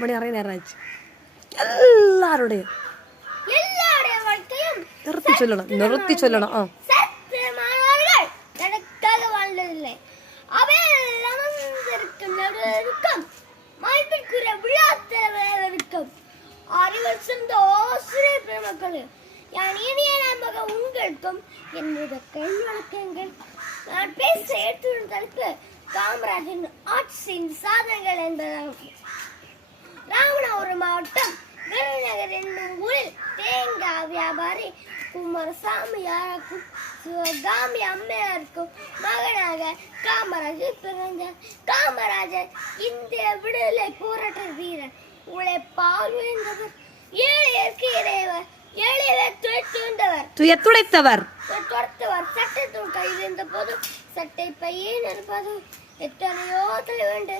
மணி நிறைய நேரம் ஆச்சு. எல்லாருடைய நிறுத்தி சொல்லணும், நிறுத்தி சொல்லணும். எனக்காக வாழ்ந்ததில்லை, அவையெல்லாம் மாண்பிற்குரிய விழாத்தலைவருக்கும் அறிவில் சிறந்த ஆசிரியர் பெருமக்களே, என் இனிய நண்பக உங்களுக்கும் என்னுடைய வணக்கங்கள். நான் பேச எடுத்துள்ள தலைப்பு காமராஜின் ஆட்சியின் சாதனைகள் என்பதாகும். ராமநாதபுரம் மாவட்டம் விருதுநகர் என்னும் ஊரில் தேங்காய் வியாபாரி குமாரசாமியாருக்கும் சிவகாமி அம்மையாருக்கும் மகனாக காமராஜர் பிறந்தார். காமராஜர் இந்திய விடுதலை போராட்ட வீரர், உழைப்பால் உயர்ந்தவர், ஏழையருக்கு இறைவர், ஏழையர் துடைத்தவர், சட்டத்துள் கையில் இருந்த போது சட்டை பையன் இருப்பது எத்தனையோ தலைவண்டு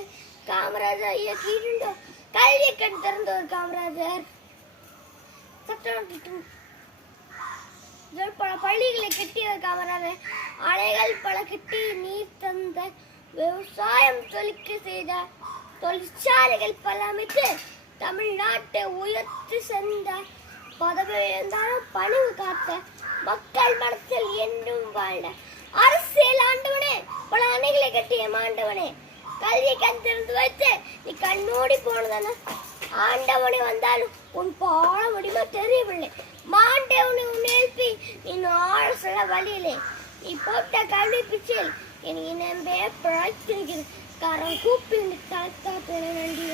காமராஜர் இயக்கியிருந்தோம். கல்வியை கண் திறந்தவர் காமராஜர். பல பள்ளிகளை கட்டியவர் காமராஜர். அணைகள் பல கட்டி நீர் தந்த, விவசாயம் தொழிற்கு செய்தார். தொழிற்சாலைகள் பல அமைத்து தமிழ்நாட்டை உயர்த்தி சென்றார். பதவி இருந்தாலும் பணிவு காத்த, மக்கள் மனத்தில் என்றும் வாழ்ந்த அரசியல் ஆண்டவனே, பல அணைகளை கட்டிய மாண்டவனே, கல்வியை கண் திறந்து வைத்து நீ கண்ணோடி போனதான ஆண்டவனே வந்தாலும் உன் பாட முடியுமா தெரியவில்லை. மாண்டவனை உன் எழுப்பி நீ ஆழ சொல்ல வழியிலே, நீ போட்ட கல்வி பிச்சையில் எனக்கு நம்பே பிழைத்திருக்கிறது. காரம் கூப்பி தலத்தாப்பின நன்றி.